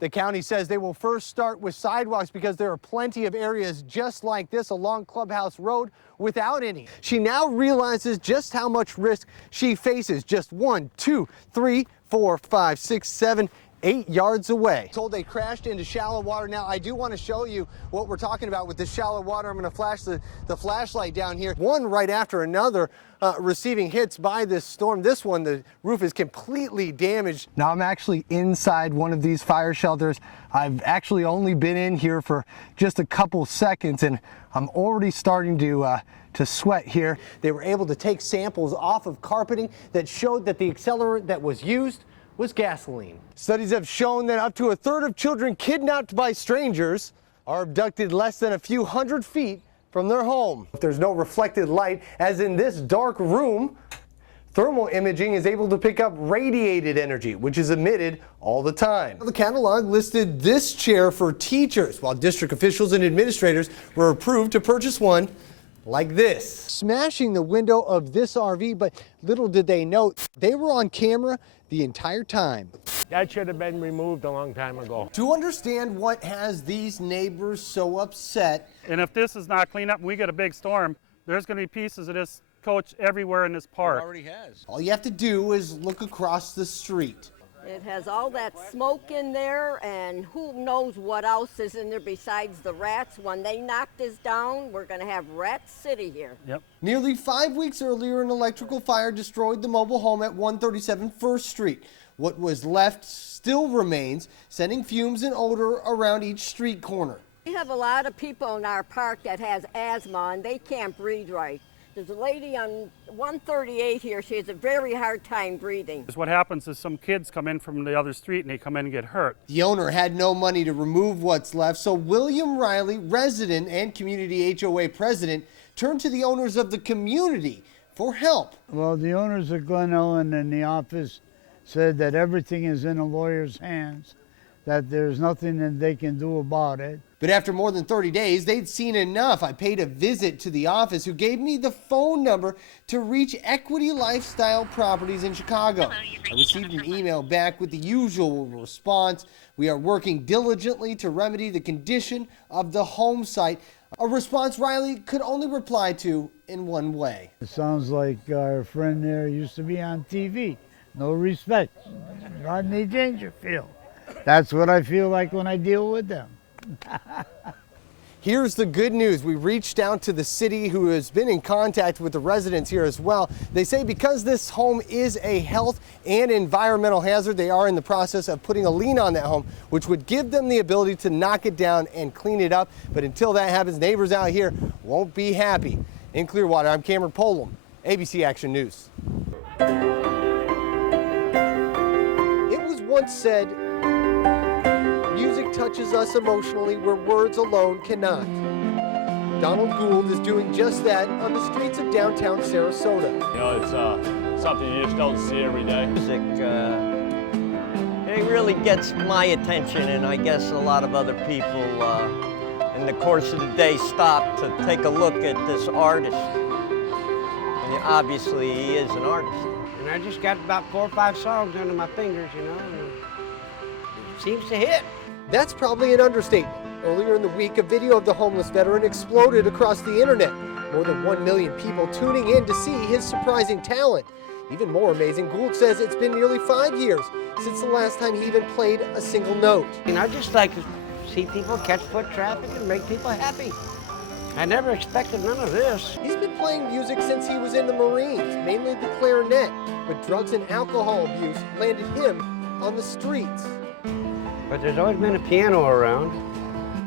The county says they will first start with sidewalks because there are plenty of areas just like this along Clubhouse Road without any. She now realizes just how much risk she faces just 1, 2, 3, 4, 5, 6, 7, 8 yards away. Told they crashed into shallow water. Now I do want to show you what we're talking about with the shallow water. I'm going to flash the flashlight down here. One right after another receiving hits by this storm. This one, the roof is completely damaged. Now I'm actually inside one of these fire shelters. I've actually only been in here for just a couple seconds and I'm already starting to sweat here. They were able to take samples off of carpeting that showed that the accelerant that was used was gasoline. Studies have shown that up to a third of children kidnapped by strangers are abducted less than a few hundred feet from their home. If there's no reflected light, as in this dark room, thermal imaging is able to pick up radiated energy, which is emitted all the time. The catalog listed this chair for teachers, while district officials and administrators were approved to purchase one like this. Smashing the window of this RV, but little did they know, they were on camera the entire time. That should have been removed a long time ago. To understand what has these neighbors so upset. And if this is not cleaned up and we get a big storm, there's going to be pieces of this coach everywhere in this park. It already has. All you have to do is look across the street. It has all that smoke in there, and who knows what else is in there besides the rats. When they knock this down, we're going to have Rat City here. Yep. Nearly 5 weeks earlier, an electrical fire destroyed the mobile home at 137 First Street. What was left still remains, sending fumes and odor around each street corner. We have a lot of people in our park that has asthma, and they can't breathe right. There's a lady on 138 here, she has a very hard time breathing. What happens is some kids come in from the other street and they come in and get hurt. The owner had no money to remove what's left, so William Riley, resident and community HOA president, turned to the owners of the community for help. Well, the owners of Glen Ellen and the office said that everything is in a lawyer's hands, that there's nothing that they can do about it. But after more than 30 days, they'd seen enough. I paid a visit to the office, who gave me the phone number to reach Equity Lifestyle Properties in Chicago. I received an email back with the usual response. We are working diligently to remedy the condition of the home site. A response Riley could only reply to in one way. It sounds like our friend there used to be on TV. No respect. Rodney Dangerfield. That's what I feel like when I deal with them. Here's the good news. We reached out to the city, who has been in contact with the residents here as well. They say because this home is a health and environmental hazard, they are in the process of putting a lien on that home, which would give them the ability to knock it down and clean it up. But until that happens, neighbors out here won't be happy. In Clearwater, I'm Cameron Polom, ABC Action News. It was once said, music touches us emotionally where words alone cannot. Donald Gould is doing just that on the streets of downtown Sarasota. You know, it's something you just don't see every day. Music, it really gets my attention, and I guess a lot of other people in the course of the day stop to take a look at this artist. And obviously he is an artist. And I just got about 4 or 5 songs under my fingers, you know, and it seems to hit. That's probably an understatement. Earlier in the week, a video of the homeless veteran exploded across the internet. More than 1 million people tuning in to see his surprising talent. Even more amazing, Gould says it's been nearly 5 years since the last time he even played a single note. And I just like to see people catch foot traffic and make people happy. I never expected none of this. He's been playing music since he was in the Marines, mainly the clarinet, but drugs and alcohol abuse landed him on the streets. But there's always been a piano around.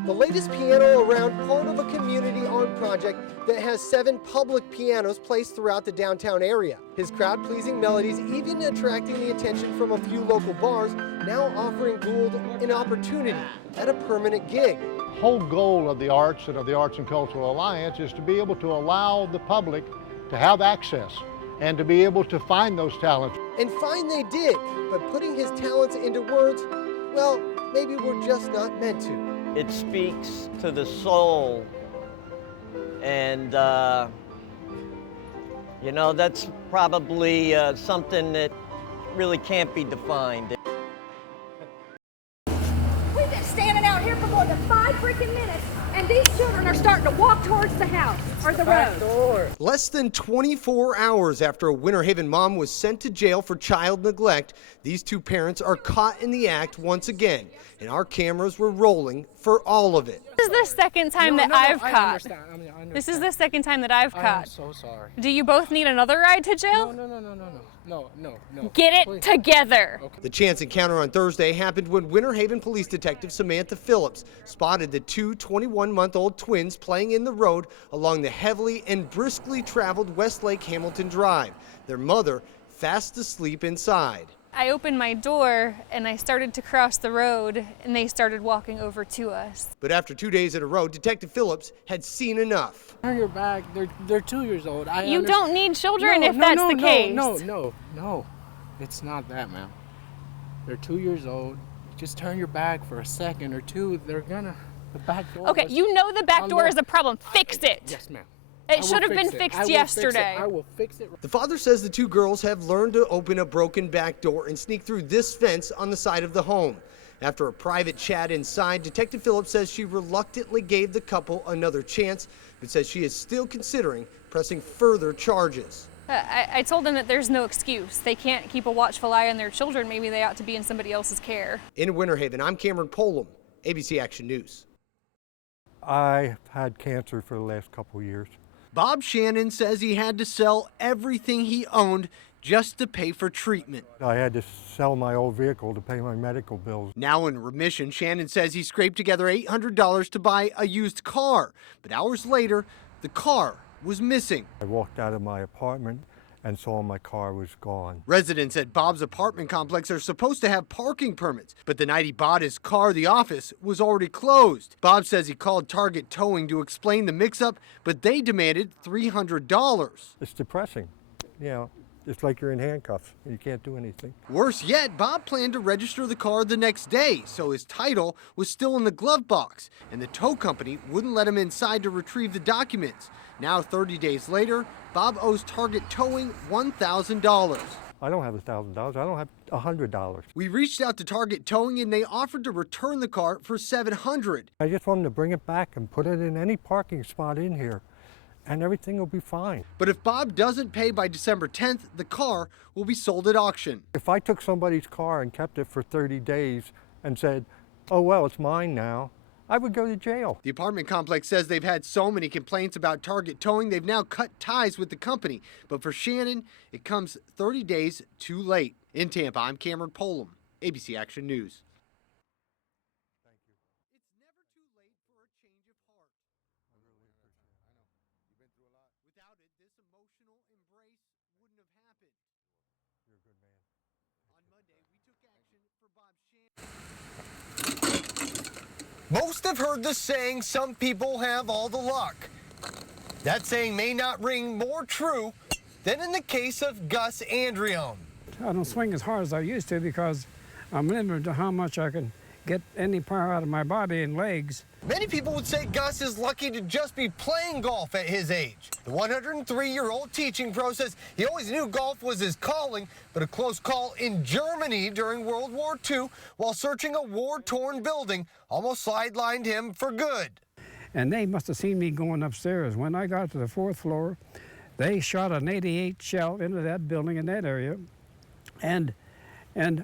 The latest piano around, part of a community art project that has 7 public pianos placed throughout the downtown area. His crowd-pleasing melodies even attracting the attention from a few local bars, now offering Gould an opportunity at a permanent gig. The whole goal of the arts and of the Arts and Cultural Alliance is to be able to allow the public to have access and to be able to find those talents. And find they did, but putting his talents into words, well, maybe we're just not meant to. It speaks to the soul, and you know, that's probably something that really can't be defined. to 5 freaking minutes, and these children are starting to walk towards the house or the road. Less than 24 hours after a Winter Haven mom was sent to jail for child neglect, these two parents are caught in the act once again, and our cameras were rolling for all of it. This is the second time that I've caught. I understand. This is the second time that I've caught. I'm so sorry. Do you both need another ride to jail? No. Get it Please. together. Okay. The chance encounter on Thursday happened when Winter Haven Police Detective Samantha Phillips spotted the two 21-month-old twins playing in the road along the heavily and briskly traveled Westlake Hamilton Drive, their mother fast asleep inside. I opened my door and I started to cross the road and they started walking over to us. But after 2 days in a row, Detective Phillips had seen enough. Turn your back. They're 2 years old. You don't need children if that's the case. No. It's not that, ma'am. They're 2 years old. Just turn your back for a second or two. They're gonna. The back door. Okay, you know the back door is a problem. Fix it. Yes, ma'am. It should have been fixed yesterday. I will fix it. The father says the two girls have learned to open a broken back door and sneak through this fence on the side of the home. After a private chat inside, Detective Phillips says she reluctantly gave the couple another chance, but says she is still considering pressing further charges. I told them that there's no excuse. They can't keep a watchful eye on their children. Maybe they ought to be in somebody else's care. In Winter Haven, I'm Cameron Polom, ABC Action News. I've had cancer for the last couple of years. Bob Shannon says he had to sell everything he owned just to pay for treatment. I had to sell my old vehicle to pay my medical bills. Now in remission, Shannon says he scraped together $800 to buy a used car. But hours later, the car was missing. I walked out of my apartment and saw my car was gone. Residents at Bob's apartment complex are supposed to have parking permits, but the night he bought his car, the office was already closed. Bob says he called Target Towing to explain the mix-up, but they demanded $300. It's depressing. You know, it's like you're in handcuffs and you can't do anything. Worse yet, Bob planned to register the car the next day, so his title was still in the glove box, and the tow company wouldn't let him inside to retrieve the documents. Now, 30 days later, Bob owes Target Towing $1,000. I don't have $1,000. I don't have $100. We reached out to Target Towing and they offered to return the car for $700. I just want them to bring it back and put it in any parking spot in here, and everything will be fine. But if Bob doesn't pay by December 10th, the car will be sold at auction. If I took somebody's car and kept it for 30 days and said, oh, well, it's mine now, I would go to jail. The apartment complex says they've had so many complaints about Target Towing, they've now cut ties with the company. But for Shannon, it comes 30 days too late. In Tampa, I'm Cameron Polom, ABC Action News. Most have heard the saying, some people have all the luck. That saying may not ring more true than in the case of Gus Andrione. I don't swing as hard as I used to because I'm limited to how much I can get any power out of my body and legs. Many people would say Gus is lucky to just be playing golf at his age. The 103-year-old teaching pro says he always knew golf was his calling, but a close call in Germany during World War II while searching a war-torn building almost sidelined him for good. And they must have seen me going upstairs. When I got to the 4th floor, they shot an 88 shell into that building in that area, and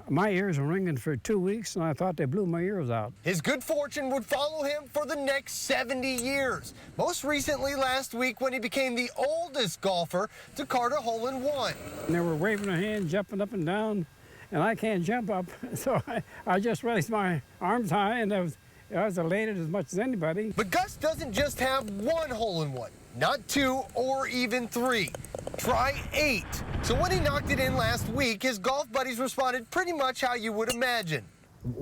my ears were ringing for 2 weeks, and I thought they blew my ears out. His good fortune would follow him for the next 70 years. Most recently last week when he became the oldest golfer to card a hole-in-one. And they were waving their hands, jumping up and down, and I can't jump up, so I just raised my arms high, and I was elated as much as anybody. But Gus doesn't just have one hole-in-one, not 2 or even 3. Try 8. So when he knocked it in last week, his golf buddies responded pretty much how you would imagine.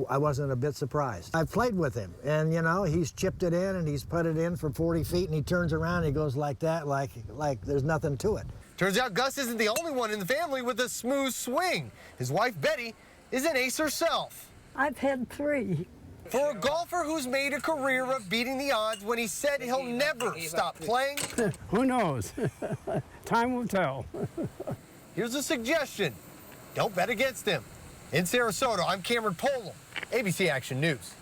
I wasn't a bit surprised. I've played with him, and you know, he's chipped it in and he's put it in for 40 feet, and he turns around and he goes like that, like there's nothing to it. Turns out Gus isn't the only one in the family with a smooth swing. His wife, Betty, is an ace herself. I've had 3. For a golfer who's made a career of beating the odds when he said he'll never stop playing. Who knows? Time will tell. Here's a suggestion. Don't bet against him. In Sarasota, I'm Cameron Polom, ABC Action News.